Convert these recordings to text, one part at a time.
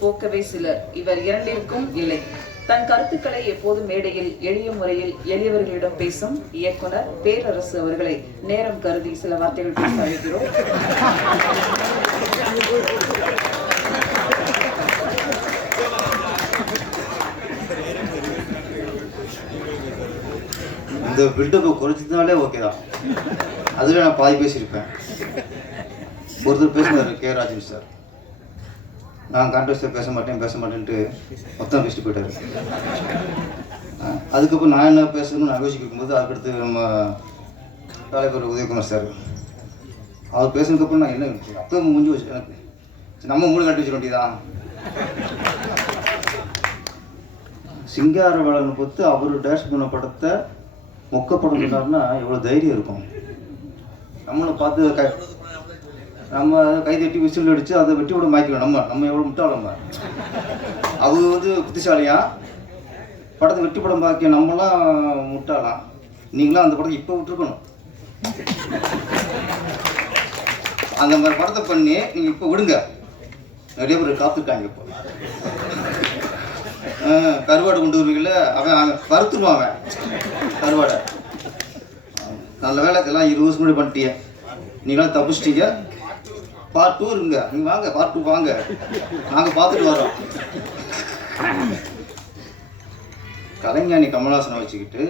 போக்கவே சிலர். இவர் இரண்டிற்கும் இல்லை. தன் கருத்துக்களை எப்போதும் மேடையில் எளிய முறையில் எளியவர்களிடம் பேசும் இயக்குனர் பேரரசு அவர்களை நேரம் கருதி சில வார்த்தைகள் பேச அழைக்கிறோம். இந்த பில்டப்பை குறைச்சிருந்தாலே ஓகே தான். அதில் நான் பாதி பேசியிருப்பேன். ஒருத்தர் பேசினார் கே. ராஜன் சார். நான் கான்ட்ரஸ்டாக பேச மாட்டேன் பேச மாட்டேன்ட்டு மொத்தம் பேசிட்டு போயிட்டார். அதுக்கப்புறம் நான் என்ன பேசணும்னு நான் யோசிக்க இருக்கும்போது அதுக்கடுத்து நம்ம தலைவர் உதயகுமார் சார். அவர் பேசுனதுக்கப்புறம் நான் என்ன அப்போ முடிஞ்சு வச்சு எனக்கு. நம்ம மூணு கட்டி வச்சிட வேண்டியதான் சிங்காரவேலனை பொறுத்து அவர் டேஷ் பண்ண படத்தை மொக்க படம் பண்ணாருன்னா எவ்வளோ தைரியம் இருக்கும். நம்மளை பார்த்து க நம்ம கை தட்டி விசில் அடித்து அதை வெட்டி விட மாய்க்கலாம். நம்ம நம்ம எவ்வளோ முட்டாள் நம்ம வந்து புத்திசாலியா? படத்தை வெட்டி படம் பார்க்க நம்மளாம் முட்டாளாம் நீங்களாம் அந்த படத்தை இப்போ விட்டுருக்கணும். அந்த மாதிரி படத்தை பண்ணி நீங்கள் இப்போ விடுங்க. நிறைய பேர் காத்துருக்காங்க இப்போ. கருவாடை கொண்டு வருவீங்கள அவன் அவன் வறுத்துருவான் அவன். கருவாடை. நல்ல வேலை எல்லாம் இருபது வருஷம் முன்னாடி பண்ணிட்டீங்க நீங்களாம் தப்பிச்சிட்டீங்க. பார்ட் டூ இருங்க. நீங்கள் வாங்க பார்ட் டூ வாங்க. நாங்கள் பார்த்துட்டு வரோம். கலைஞானி கமலஹாசனை வச்சுக்கிட்டு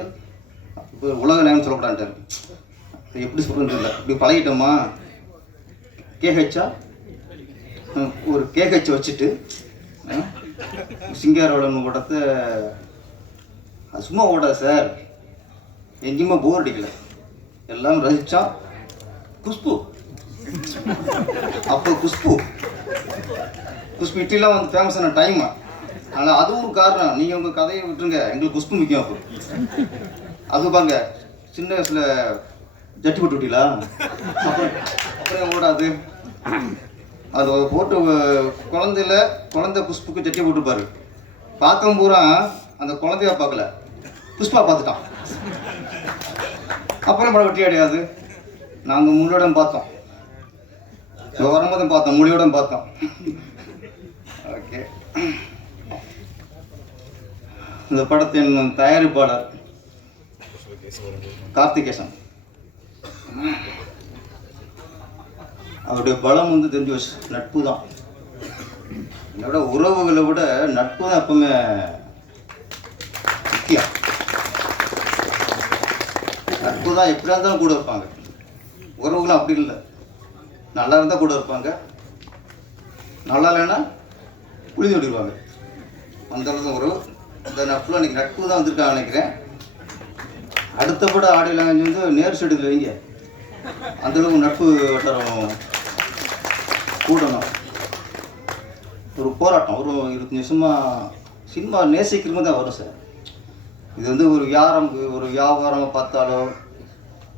இப்போ உலக நேரம் சொல்லக்கூடாது அது எப்படி சொல்கிறது இல்லை இப்படி பழகிட்டோமா? கேஹெச்சா ஒரு கேஹெச் வச்சுட்டு சிங்காரோட படத்தை அது சும்மா ஓடாது சார். எங்கேயுமே போர் அடிக்கல. எல்லாம் ரசிச்சா குஷ்பு. அப்போ குஷ்பு. குஷ்பு இட்லிலாம் வந்து ஃபேமஸான டைம் ஆனால் அதுவும் ஒரு காரணம். நீங்கள் உங்கள் கதையை விட்டுருங்க. எங்களுக்கு குஷ்பு முக்கியம் அப்போ. அது பாருங்க சின்ன வயசில் ஜட்டி போட்டு விட்டீங்களா? அப்புறம் அப்புறம் ஓடாது? அது போட்டு குழந்தையில குழந்தை புஷ்புக்கு ஜட்டி போட்டுப்பாரு பார்க்கும் பூரா அந்த குழந்தைய பார்க்கல. புஷ்பா பார்த்துட்டான். அப்புறம் படம் வெட்டி அடையாது. நாங்கள் முன்னோட பார்த்தோம். வரும்போது பார்த்தோம் முடியோட பார்த்தோம். ஓகே. இந்த படத்தின் தயாரிப்பாளர் கார்த்திகேசன். அவருடைய பலம் வந்து தெரிஞ்சு வச்சு நட்பு தான். விட உறவுகளை விட நட்பு தான் எப்பவுமே முக்கியம். நட்பு தான் எப்படியா இருந்தாலும் கூட இருப்பாங்க. உறவுகளும் அப்படி இல்லை. நல்லா இருந்தால் கூட இருப்பாங்க. நல்லா இல்லைன்னா புளிந்து விட்டுருவாங்க அந்த அளவுக்கு ஒரு அந்த இந்த நட்புல இன்றைக்கி நட்பு தான் வந்திருக்காங்க நினைக்கிறேன். அடுத்த கூட ஆடியோ லாங்குவேஜ் வந்து நேர் ஷெடியூல் வைங்க. அந்த அளவுக்கு நட்பு வட்டாரம் கூடணும். ஒரு போராட்டம். ஒரு இருபத்தஞ்சி வருஷமா சினிமா நேசிக்கிறவங்க தான் வரும் சார். இது வந்து ஒரு வியாரம் ஒரு வியாபாரமாக பார்த்தாலோ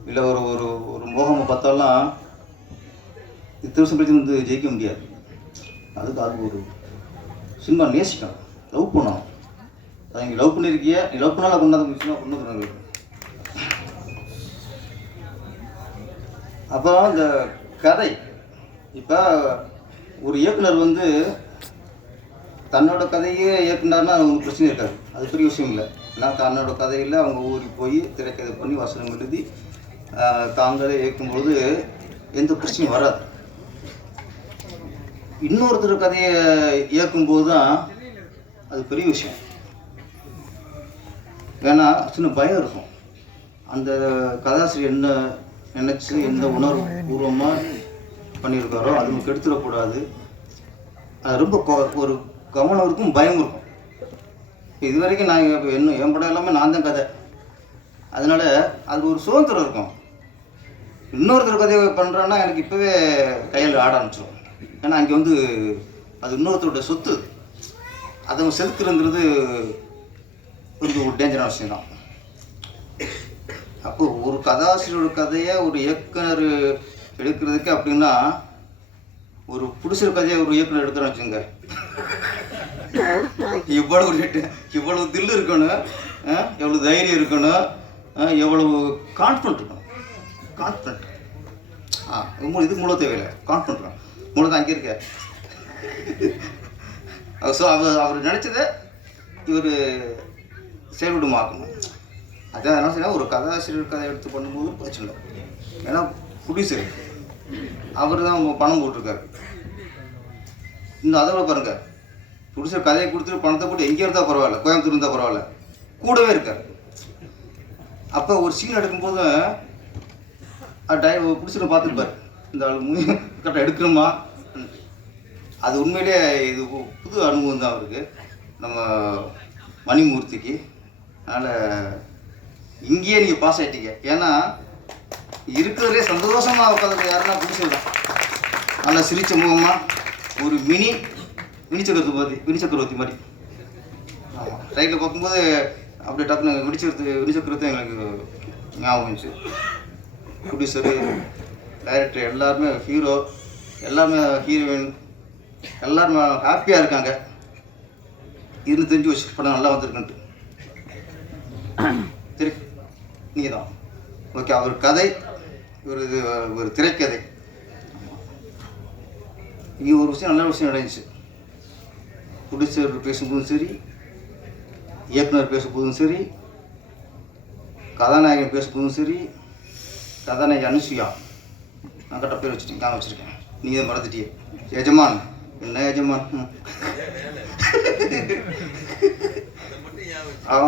இல்லை ஒரு ஒரு ஒரு மோகமாக பார்த்தாலாம் இத்தனை வருஷம் வந்து ஜெயிக்க முடியாது. அதுக்கு அது ஒரு சினிமா நேசிக்கணும். லவ் பண்ணணும். அதை நீங்கள் லவ் பண்ணியிருக்கிய நீ லவ் பண்ணாலும் கொண்டாந்து சினிமா கொண்டு வந்துடுறாங்க அப்புறம் இந்த கதை. இப்போ ஒரு இயக்குனர் வந்து தன்னோட கதையே இயக்குனார்னா அவங்களுக்கு பிரச்சனை இருக்காது. அது பெரிய விஷயம் இல்லை. ஏன்னா தன்னோட கதையில் அவங்க ஊருக்கு போய் திரைக்கதை பண்ணி வசனம் எழுதி தாங்களே இயக்கும்பொழுது எந்த பிரச்சனையும் வராது. இன்னொருத்தர் கதையை இயக்கும்போது தான் அது பெரிய விஷயம். ஏன்னா சின்ன பயம் இருக்கும். அந்த கதாசிரியர் என்ன நினச்சி எந்த உணர்வு பூர்வமாக பண்ணியிருக்காரோ அது நமக்கு எடுத்துடக்கூடாது. அது ரொம்ப ஒரு கவனம் இருக்கும் பயம் இருக்கும். இப்போ இது வரைக்கும் நான் இப்போ என்ன என் படம் எல்லாமே நான் தான் கதை. அதனால் அது ஒரு சுதந்திரம் இருக்கும். இன்னொருத்தர் கதையை பண்ணுறேன்னா எனக்கு இப்போவே கையில் ஆட ஆரம்பிச்சிடும் ஏன்னா அங்கே வந்து அது இன்னொருத்தரோட சொத்து. அதை செலுத்துறங்கிறது கொஞ்சம் ஒரு டேஞ்சரான விஷயம் தான் அப்போ ஒரு கதாசிரியரோட கதையை ஒரு இயக்குனர் எடுக்கிறதுக்கு அப்படின்னா ஒரு புடிச்சர் கதையை ஒரு இயக்குனர் எடுக்கிறோன்னு வச்சுங்க இவ்வளவு ரேட்டு இவ்வளவு தில்லு இருக்கணும் எவ்வளவு தைரியம் இருக்கணும் ஆ, எவ்வளவு கான்ஃபிடன்ட் இருக்கணும். கான்ஃபிடன்ட் ஆ மூணு இதுக்கு மூலம் தேவையில்லை. கான்ஃபிடன்ட் இருக்கணும் தான் அங்கே இருக்க. ஸோ அவர் அவர் நினச்சதை இவர் செயல்படுமாக்கணும் அதான் என்ன சொன்னால் ஒரு கதாசிரியர் கதை எடுத்து பண்ணும்போது பிரச்சனை. இல்லை ஏன்னா ப்ரொடியூசர் அவர் தான் பணம் போட்டிருக்காரு. இன்னும் அதை விட பாருங்க. ப்ரொடியூசர் கதையை கொடுத்துட்டு பணத்தை போட்டு எங்கே இருந்தால் பரவாயில்ல கோயம்புத்தூர் இருந்தால் பரவாயில்ல. கூடவே இருக்கார். அப்போ ஒரு சீன் எடுக்கும்போது டை பிடிச்சிட்டு பார்த்துருப்பார். இந்த ஆள் மு கரெக்டாக எடுக்கணுமா? அது உண்மையிலே இது பு- புது அனுபவம் தான் அவருக்கு. நம்ம மணிமூர்த்திக்கு. அதனால் இங்கேயே நீங்கள் பாஸ் ஆகிட்டீங்க ஏன்னா இருக்கிறதுலே சந்தோஷமாக உட்காந்து யாருன்னா பிடிச்சது நல்லா சிரிச்ச முகமாக ஒரு மினி மினி சக்கரவர்த்தி மாதிரி மினி சக்கரவர்த்தி மாதிரி. ஆமாம் ரைட்டில் பார்க்கும்போது அப்படியே டக்குனு மினி விடிச்சக்கரத்து எங்களுக்கு ஞாபகம் இருந்துச்சு ப்ரொடியூசரு டைரக்டர் எல்லாருமே ஹீரோ எல்லாருமே ஹீரோயின் எல்லாருமே ஹாப்பியாக இருக்காங்க. இருந்து தெரிஞ்சு வச்சு படம் நல்லா வந்திருக்குன்ட்டு. திரு நீங்கள் தான் ஓகே அவர் கதை ஒரு இது ஒரு திரைக்கதை. இங்கே ஒரு விஷயம் நல்ல விஷயம் நடந்துச்சு. ப்ரொடியூசர் பேசும்போதும் சரி இயக்குனர் பேசும்போதும் சரி கதாநாயகன் பேசும்போதும் சரி கதாநாயகி அனுசுயா நான் கட்ட பேர் வச்சுட்டேன் காம வச்சுருக்கேன். நீங்கள் தான் மறந்துட்டியே. எஜமான். என்ன எஜமான்? ம்.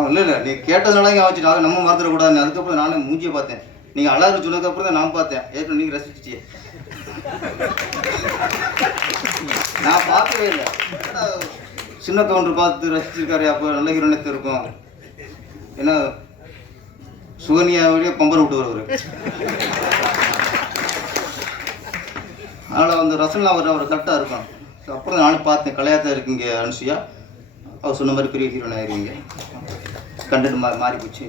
இல்லை இல்லை நீ கேட்டதுனால ஞாபகம் வச்சுட்டு அதை நம்ம மறந்துடக்கூடாது அதுக்கப்புறம் நானே மூஞ்சியை பார்த்தேன். நீங்கள் அழகு சொன்னதுக்கப்புறம் தான் நான் பார்த்தேன். ஏற்கனவே நீங்கள் ரசிச்சிட்டியே. நான் பார்க்கவே இல்லை. சின்ன கவுண்டர் பார்த்து ரசிச்சிருக்காரு அப்போ நல்ல ஹீரோனத்து இருக்கும்? ஏன்னா சுகன்யாவுடைய பம்பர் விட்டு வருவார். அதனால் அந்த ரசனில் அவர் அவர் கரெக்டாக இருக்கும் அப்புறம் நானும் பார்த்தேன். கலையாத்தான் இருக்கீங்க அனுசுயா அவர் சொன்ன மாதிரி பெரிய ஹீரோன் ஆயிருவீங்க. கண்டென்ட் மா மாறி போச்சு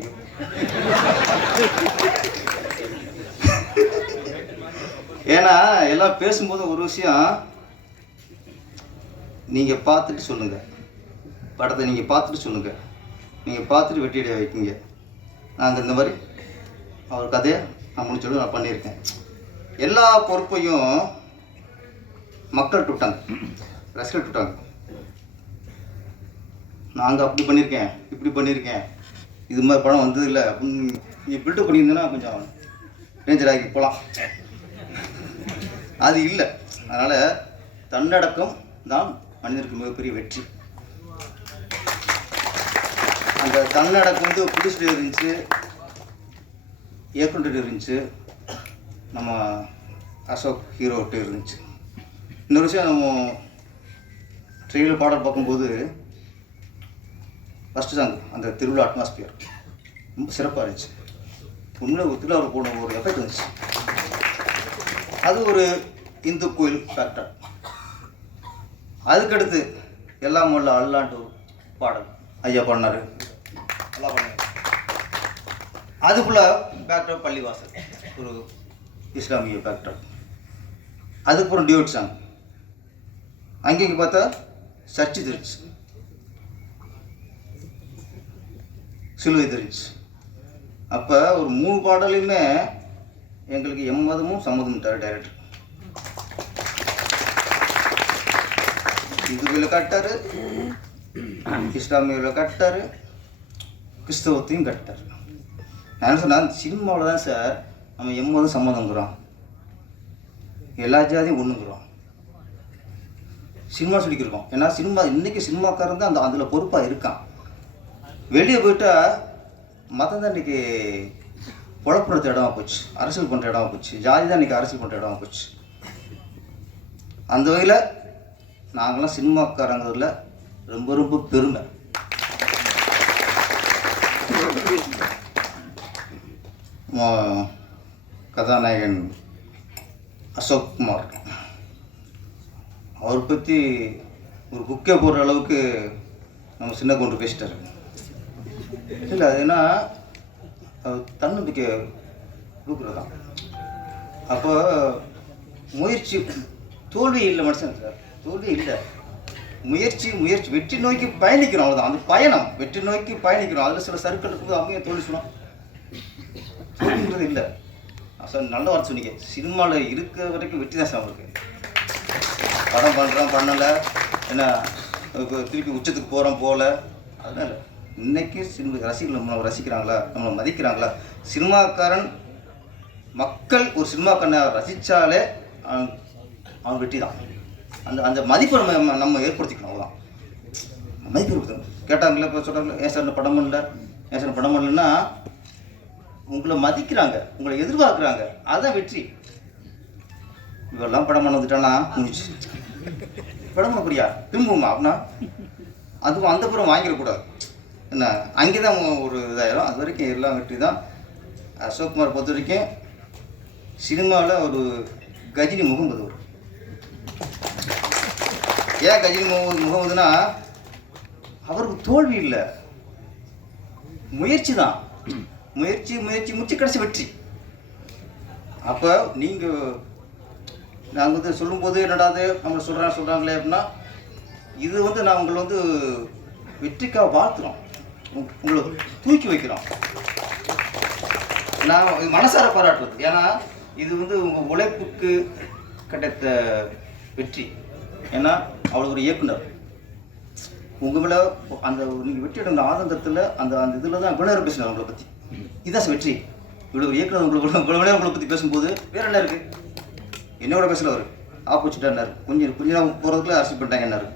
ஏன்னா எல்லாம் பேசும்போது ஒரு விஷயம். நீங்கள் பார்த்துட்டு சொல்லுங்கள் படத்தை நீங்கள் பார்த்துட்டு சொல்லுங்கள் நீங்கள் பார்த்துட்டு வெட்டி அடைய வைக்கீங்க நாங்கள் இந்த மாதிரி. அவர் கதையை நான் முடிச்சோட நான் பண்ணியிருக்கேன். எல்லா பொறுப்பையும் மக்கள் விட்டாங்க ரசிகர் விட்டாங்க நாங்கள் அப்படி பண்ணியிருக்கேன் இப்படி பண்ணியிருக்கேன் இது மாதிரி படம் வந்தது இல்லை அப்படின்னு நீங்கள் பில்டப் பண்ணியிருந்தேன்னா கொஞ்சம் ரேஞ்சர் ஆகி போகலாம். அது இல்லை. அதனால் தன்னடக்கம் தான் மனிதனுக்கு மிகப்பெரிய வெற்றி. அந்த தன்னடக்கம் வந்து புடிச்சிட்டு இருந்துச்சு இயக்குனர் இருந்துச்சு நம்ம அசோக் ஹீரோட்டு இருந்துச்சு. இன்னொரு விஷயம் நம்ம ட்ரெயிலர் பாடல் பார்க்கும்போது ஃபஸ்ட்டு சாங் அந்த திருவிழா அட்மாஸ்பியர் ரொம்ப சிறப்பாக இருந்துச்சு. உண்மையில ஒரு திருவிழா போன ஒரு எஃபெக்ட் இருந்துச்சு அது ஒரு இந்து கோயில் ஃபேக்டர் அதுக்கடுத்து எல்லாம் உள்ள அல்லாண்டு பாடல். ஐயா பண்ணார் நல்லா பண்ணார் அதுக்குள்ள பேக்டர் பள்ளிவாசல் ஒரு இஸ்லாமிய பேக்டர் அதுக்கப்புறம் டியூட் சாங் அங்கே இங்கே பார்த்தா சர்ச்சு தெரிஞ்சு சிலுவை தெரிஞ்சு அப்போ ஒரு மூணு பாடலையுமே எங்களுக்கு எம்மதமும் சம்மதம்ட்டார் டைரக்டர் இந்துவில் கட்டாரு. இஸ்லாமியில் கட்டாரு. கிறிஸ்தவத்தையும் கட்டாரு. நான் என்ன சொன்னேன் சினிமாவில் தான் சார் நம்ம எம்மதம் சம்மதங்கிறோம் எல்லா ஜாதியும் ஒன்றுங்கிறோம் சினிமா சொல்லிக்கிருக்கோம். ஏன்னா சினிமா இன்றைக்கி சினிமாக்காரன் தான் அந்த அதில் பொறுப்பாக இருக்கான். வெளியே போயிட்டா மதம் தான் இன்றைக்கி குழப்படுத்த இடமா போச்சு. அரசியல் பண்ணுற இடமா போச்சு. ஜாதி தான் இன்றைக்கி அரசியல் பண்ணுற இடமா போச்சு. அந்த வகையில் நாங்களாம் சினிமாக்காரங்கிறதுல ரொம்ப ரொம்ப பெருமை. கதாநாயகன் அசோக் குமார். அவர் பற்றி ஒரு புக்கே போடுற அளவுக்கு நம்ம சின்ன கொண்டு பேசிட்டாரு. இல்லை அது என்ன அது தன்னம்பிக்கை கொடுக்குறது? தான் அப்போ முயற்சி தோல்வி இல்லை மனுஷன் சார் தோல்வி இல்லை. முயற்சி முயற்சி வெற்றி நோக்கி பயணிக்கிறோம் அவ்வளோதான் அந்த பயணம். வெற்றி நோக்கி பயணிக்கிறோம். அதில் சில சர்க்கிள் இருக்கும்போது அவங்க தோல்வி சொன்னோம் தோல்விங்கிறது இல்லை. சார் நல்ல வார்த்தை சொன்னீங்க. சினிமாவில் இருக்கிற வரைக்கும் வெற்றி தான் சார் அவருக்கு படம் பண்ணுறோம் பண்ணலை. என்ன திருப்பி உச்சத்துக்கு போகிறோம் போகல அதனால் இன்றைக்கி சினிமா ரசிகர்கள் நம்மளை ரசிக்கிறாங்களா? நம்மளை மதிக்கிறாங்களா? சினிமாக்காரன் மக்கள் ஒரு சினிமாக்காரனை ரசித்தாலே அவன் அவன் வெற்றி தான். அந்த அந்த மதிப்பை நம்ம நம்ம ஏற்படுத்திக்கணும் அவ்வளோதான் மதிப்பு கேட்டாங்களே இப்போ சொல்கிறாங்களே ஏன் சார் இந்த படம் பண்ணல? ஏன் சார் படம் பண்ணலன்னா உங்களை மதிக்கிறாங்க உங்களை எதிர்பார்க்குறாங்க. அதுதான் வெற்றி. இவெல்லாம் படம் பண்ண வந்துட்டானா? முடிச்சு படம் பண்ண புரியா திரும்புமா அப்படின்னா? அதுவும் அந்த புறம் வாங்கிடக்கூடாது. என்ன அங்கே தான் ஒரு இதாயிரும். அது வரைக்கும் எல்லாம் வெற்றி தான் அசோக் குமார் பொறுத்த வரைக்கும் சினிமாவில் ஒரு கஜினி முகமது ஒரு ஏன் கஜினி முகமது முகமதுனா அவருக்கு தோல்வி இல்லை. முயற்சி தான். முயற்சி முயற்சி முயற்சி கடைசி வெற்றி. அப்போ நீங்கள் நாங்கள் வந்து சொல்லும்போது என்னடாது அவங்க சொல்கிறாங்க சொல்கிறாங்களே அப்படின்னா இது வந்து நான் உங்களை வந்து வெற்றிக்காக வாழ்த்துறோம். உங்- உங்களை தூக்கி வைக்கிறோம். நான் மனசார பாராட்டுறது. ஏன்னா இது வந்து உங்கள் உழைப்புக்கு கிடைத்த வெற்றி. ஏன்னா அவ்வளோ ஒரு இயக்குனர். உங்கள் மேலே அந்த நீங்கள் வெற்றி அடைந்த ஆதங்கத்தில் அந்த அந்த இதில் தான் இவ்வளோ நேரம் பேசினார் உங்களை பற்றி இதுதான் வெற்றி. இவ்வளோ ஒரு இயக்குனர் உங்களை இவ்வளோ இவ்வளோ நேரம் உங்களை பற்றி பேசும்போது வேற என்ன இருக்குது என்னோட பேசல அவர். ஆப்போசிட்டாக கொஞ்சம் கொஞ்ச நேரம் போகிறதுக்குள்ள அரசியல் பண்ணிட்டாங்கன்னாரு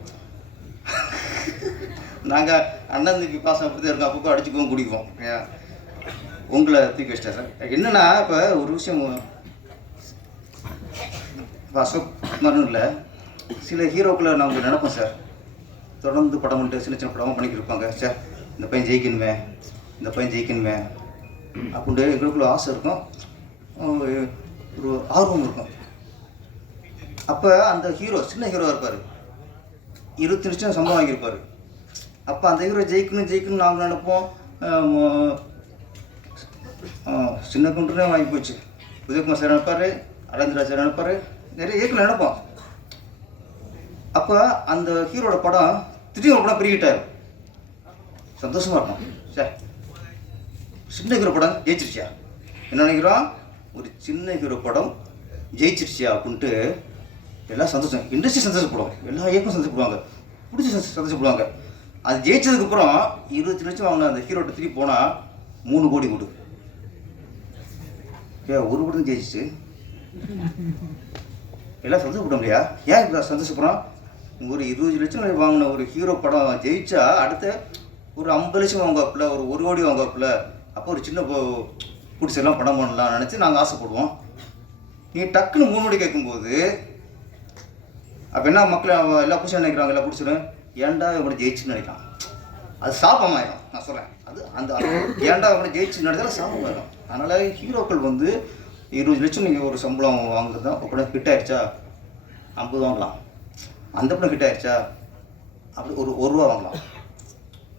நாங்கள் அண்ணன் தம்பி பாசம் அப்படி தான் இருக்கோம். அப்பப்போ அடிச்சுக்குவோம் குடிக்குவோம். உங்களை தூக்கி வச்சிட்டேன் சார். என்னன்னா இப்போ ஒரு விஷயம் இப்ப அசோக் குமார்னு இல்லை சில ஹீரோக்களை நாங்கள் நினைப்போம் சார். தொடர்ந்து படம் பண்ணிட்டு சின்ன சின்ன படமாக பண்ணிக்கிட்டு இருப்பாங்க. சார் இந்த பையன் ஜெயிக்கணுமே இந்த பையன் ஜெயிக்கணுமே அப்படின்ட்டு எங்களுக்குள்ள ஆசை இருக்கும். ஒரு ஆர்வம் இருக்கும். அப்போ அந்த ஹீரோ சின்ன ஹீரோ இருப்பார். இருபத்தி நிமிஷம் சம்பளம் வாங்கியிருப்பார். அப்போ அந்த ஹீரோ ஜெயிக்கணும் ஜெயிக்கணும் நாங்கள் நினைப்போம். சின்ன குண்டுனே வாங்கி போச்சு. உதயகுமார் சார் நினைப்பார் அலந்திரா சார் நினைப்பார் நிறைய இயக்குனர் நினைப்போம். அப்போ அந்த ஹீரோட படம் திடீர்னு ஒரு படம் பெருகிட்டார். சந்தோஷமா இருக்கும். சார் சின்ன ஹீரோ படம் ஜெயிச்சிருச்சியா? என்ன நினைக்கிறோம்? ஒரு சின்ன ஹீரோ படம் ஜெயிச்சிருச்சியா அப்படின்ட்டு எல்லாம் சந்தோஷம் இண்டஸ்ட்ரி சந்தோஷப்படும் எல்லா இயக்கம் சந்தோஷப்படுவாங்க. பிடிச்சி சந்தோஷப்படுவாங்க. அது ஜெயிச்சதுக்கப்புறம் இருபத்தி லட்சம் வாங்கின அந்த ஹீரோட்ட திருப்பி போனால் மூணு கோடி கொடு. ஏ ஒரு கோடி ஜெயிச்சு ஜெயிச்சிச்சு. எல்லாம் சந்தோஷப்படும் இல்லையா? ஏன் இப்போ சந்தோஷப்படுறோம்? ஒரு இருபது லட்சம் வாங்கின ஒரு ஹீரோ படம் ஜெயிச்சா அடுத்த ஒரு ஐம்பது லட்சம் வாங்குவாப்புல ஒரு ஒரு கோடி வாங்குவாப்புல அப்போ ஒரு சின்ன குடிசெல்லாம் படம் பண்ணலாம் நினச்சி நாங்கள் ஆசைப்படுவோம். நீ டக்குன்னு மூணு கோடி கேட்கும்போது அப்போ என்ன மக்கள் அவன் எல்லா புதுசாக நினைக்கிறாங்க எல்லாம் புடிச்சிடும் ஏன்டா இவனை ஜெயிச்சுன்னு நினைக்கிறான்? அது சாபமாயிடும் நான் சொல்கிறேன் அது அந்த ஏன்டா இவனை ஜெயிச்சு நினைச்சாலும் சாபமாயிடும் அதனால் ஹீரோக்கள் வந்து இருபது லட்சம் நீங்கள் ஒரு சம்பளம் வாங்குறது தான் ஒரு ஹிட் ஆயிடுச்சா? ஐம்பது வாங்கலாம். அந்த படம் ஹிட் ஆயிடுச்சா? அப்படி ஒரு ஒரு ரூபா வாங்கலாம்.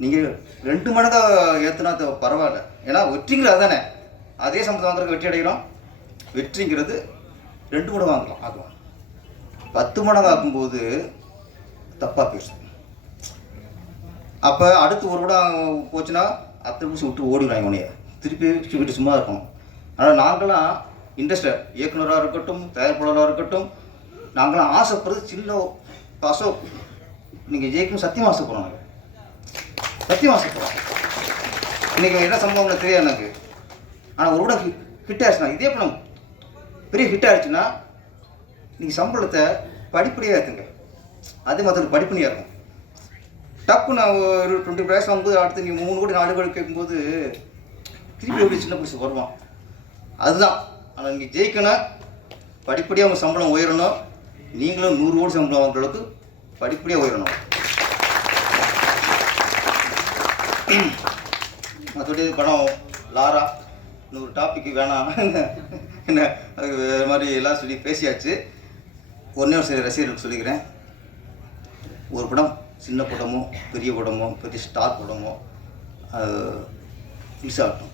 நீங்கள் ரெண்டு மடங்காக ஏற்றுனா பரவாயில்ல. ஏன்னா வெற்றிங்கிறது தானே அதே சம்பளம் வாங்குறதுக்கு வெற்றி அடைகிறோம். வெற்றிங்கிறது ரெண்டு மடங்கு வாங்கலாம் ஆகலாம். பத்து மடங்காக்கும் போது தப்பாக பேசும் அப்போ அடுத்து ஒரு கூட போச்சுன்னா அத்தனை பிடிச்சி விட்டு ஓடிடுவாங்க உனைய திருப்பி விட்டு சும்மா இருக்கணும். ஆனால் நாங்களாம் இண்டஸ்ட்ரி இயக்குனராக இருக்கட்டும் தயாரிப்பாளராக இருக்கட்டும் நாங்களாம் ஆசைப்படுறது சின்ன அசோக் நீங்கள் ஜெயிக்கணும் சத்தியம் ஆசைப்படுறோம் நாங்கள் சத்தியம் ஆசைப்படுறோம். இன்றைக்கி என்ன சம்பவம் தெரியாது எனக்கு. ஆனால் ஒரு கூட ஹிட் ஆயிடுச்சுன்னா இதே படம் பெரிய ஹிட் ஆயிடுச்சுன்னா நீங்கள் சம்பளத்தை படிப்படியாக ஏற்றுங்க அதே மாதிரி படிப்படியாக இருக்கும் டப்பு நான் ஒரு டுவெண்ட்டி ப்ரைஸ் வாங்கும்போது அடுத்து நீ மூணு கோடி நாலு கோடி கேட்கும்போது திருப்பி எப்படி சின்ன பிடிச்சி வருவான். அதுதான். ஆனால் நீங்கள் ஜெயிக்கணும். படிப்படியாக உங்கள் சம்பளம் உயரணும். நீங்களும் நூறு கோடி சம்பளம் வாங்குற அளவுக்கு படிப்படியாக உயரணும். மற்றபடி படம் லாரா இன்னொரு டாபிக் வேணாம். என்ன அது வேறு மாதிரி எல்லாம் சொல்லி பேசியாச்சு. ஒன்றே ஒரு சில ரசிகர்களுக்கு சொல்லிக்கிறேன். ஒரு படம் சின்ன படமோ பெரிய படமோ பெரிய ஸ்டார் படமோ ரிலீஸ் ஆகட்டும்.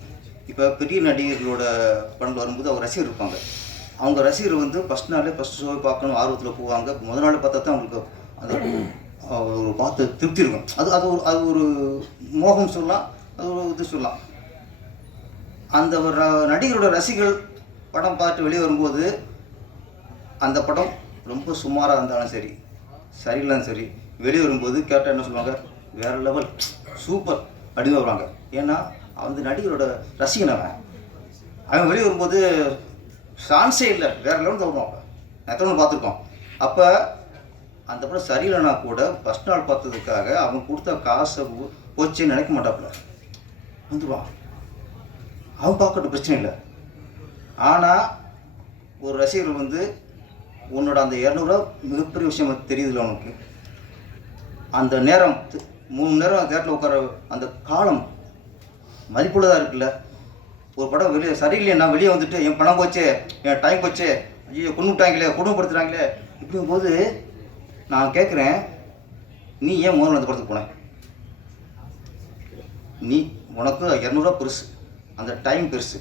இப்போ பெரிய நடிகர்களோட படங்கள் வரும்போது அவங்க ரசிகர் இருப்பாங்க. அவங்க ரசிகர் வந்து ஃபஸ்ட் நாளே ஃபஸ்ட் ஷோவை பார்க்கணும் ஆர்வத்தில் போவாங்க. முதல் நாள் பார்த்தா தான் அவங்களுக்கு அந்த ஒரு பார்த்து திருப்தி இருக்கும். அது அது ஒரு அது ஒரு மோகம் சொல்லலாம் அது ஒரு இது சொல்லலாம். அந்த ஒரு ர- நடிகரோட ரசிகர்கள் படம் பார்த்து வெளியே வரும்போது அந்த படம் ரொம்ப சுமாராக இருந்தாலும் சரி சரியில்லாம் சரி வெளியே வரும்போது கேட்டால் என்ன சொல்லுவாங்க? வேற லெவல் சூப்பர் அப்படின்னு வருவாங்க. ஏன்னா அந்த நடிகரோட ரசிகன் அவன். அவன் வெளியே வரும்போது சான்ஸே இல்லை. வேறு லெவல் தான் எத்தனை பார்த்துருக்கோம். அப்போ அந்த படம் சரியில்லைனா கூட ஃபஸ்ட் நாள் பார்த்ததுக்காக அவன் கொடுத்த காசை போச்சு நினைக்க மாட்டாப்புல. வந்துடுவான் அவன் பார்க்கட்டும் பிரச்சனை இல்லை. ஆனால் ஒரு ரசிகர் வந்து உன்னோட அந்த இரநூறுவா மிகப்பெரிய விஷயம் தெரியுதுல்ல உனக்கு. அந்த நேரம் மூணு நேரம் தேட்டரில் உட்கார அந்த காலம் மதிப்புள்ளதாக இருக்குல்ல. ஒரு படம் வெளியே சரியில்லையே நான் வெளியே வந்துட்டு என் பணம் போச்சு என் டைம் போச்சு ஐயோ கொண்டு விட்டாங்களே குடும்பப்படுத்துகிறாங்களே இப்படிங்கும்போது நான் கேட்குறேன் நீ ஏன் முதல்ல அந்த படத்துக்கு போனேன் நீ உனக்கு இரநூறுவா பெருசு அந்த டைம் பெருசு.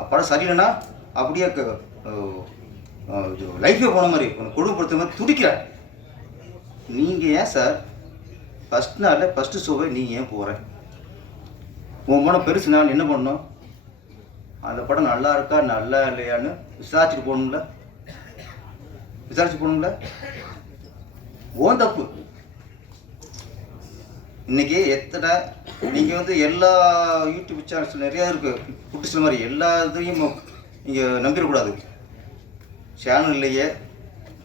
அப்படம் சரியில்லைன்னா அப்படியே லைஃபே போன மாதிரி உன்னை கொடுமைப்படுத்துற மாதிரி துடிக்கிற. நீங்கள் ஏன் சார் ஃபஸ்ட் நாளில் ஃபஸ்ட்டு ஷோவை நீ ஏன் போகிற உன் படம் பெருசு நான் என்ன பண்ணும் அந்த படம் நல்லா இருக்கா நல்லா இல்லையான்னு விசாரிச்சுட்டு போகணும்ல? விசாரிச்சு போகணும்ல? ஓன் தப்பு. இன்றைக்கி எத்தனை நீங்கள் வந்து எல்லா யூடியூப் சேனல்ஸ் நிறையா இருக்குது குட்டிஸ் மாதிரி எல்லா இதையும் நீங்கள் நம்பிடக்கூடாது சேனல்லையே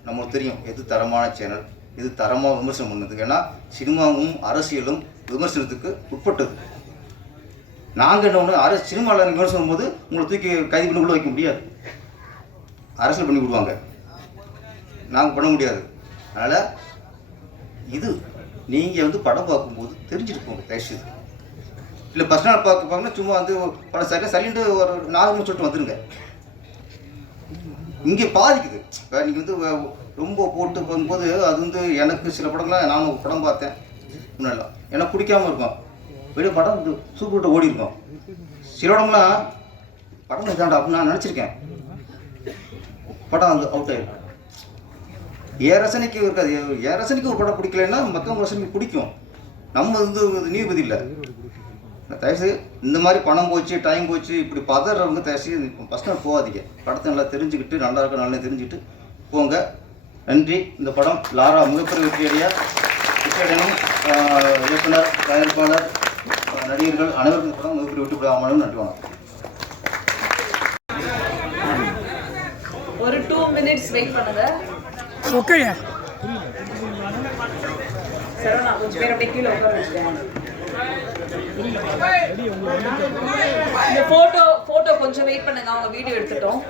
நமக்கு தெரியும் எது தரமான சேனல் எது தரமாக விமர்சனம் பண்ணுது ஏன்னா சினிமாவும் அரசியலும் விமர்சனத்துக்கு உட்பட்டது. நாங்கள் என்ன ஒன்று அரசு சினிமாவில் விமர்சனம் போது உங்களை தூக்கி கைது பண்ணி உள்ளே வைக்க முடியாது. அரசியல் பண்ணி விடுவாங்க. நாங்கள் பண்ண முடியாது. அதனால் இது நீங்கள் வந்து படம் பார்க்கும்போது தெரிஞ்சிருப்போங்க போங்க தயவுசெய்து. இல்லை பர்சனல் பார்க்க பார்க்கணும் சும்மா வந்து படம் சரியாக சரின்ட்டு ஒரு நார்மல் சொல்லிட்டு வந்துருங்க. இங்கே பாதிக்குது. இப்போ நீங்கள் வந்து ரொம்ப போட்டு போகும்போது அது வந்து எனக்கு சில படங்கள்லாம் நான் ஒரு படம் பார்த்தேன். முன்னாடிலாம். எனக்கு பிடிக்காமல் இருக்கும். வெளியே படம் சூப்பர்கிட்ட ஓடி இருக்கும். சில படம்லாம் படம் இதாண்டா அப்படின்னு நான் நினச்சிருக்கேன். படம் வந்து அவுட் ஆயிருக்கும் என் ரசனைக்கு இருக்காது. என் ரசனைக்கு ஒரு படம் பிடிக்கலன்னா மற்றவங்க ரசனைக்கு பிடிக்கும். நம்ம வந்து நீதிபதி இல்லை. தயவுசெய்து இந்த மாதிரி பணம் போச்சு டைம் போச்சு இப்படி பதறவங்க தயவுசெய்து ஃபஸ்ட் நாள் போகாதீங்க. படத்தை நல்லா தெரிஞ்சுக்கிட்டு நல்லா இருக்க நல்லா தெரிஞ்சுக்கிட்டு போங்க. நன்றி. இந்த படம் லாரா மிகப்பெரிய வெற்றியடைய. வெற்றியடையணும் இயக்குனர் தயாரிப்பாளர் நடிகர்கள் அனைவருக்கும் இந்த படம் மிகப்பெரிய வெற்றி பெற அமையணும் நன்றி வணக்கம். ஒரு டூ மினிட்ஸ் வெயிட் பண்ணுங்க. ஓகேயா சரவணா கொஞ்சம் பேர் அப்படியே கீழே உட்கார வச்சுட்டேன் இந்த போட்டோ போட்டோ கொஞ்சம் வெயிட் பண்ணுங்க அவங்க வீடியோ எடுத்துட்டோம்.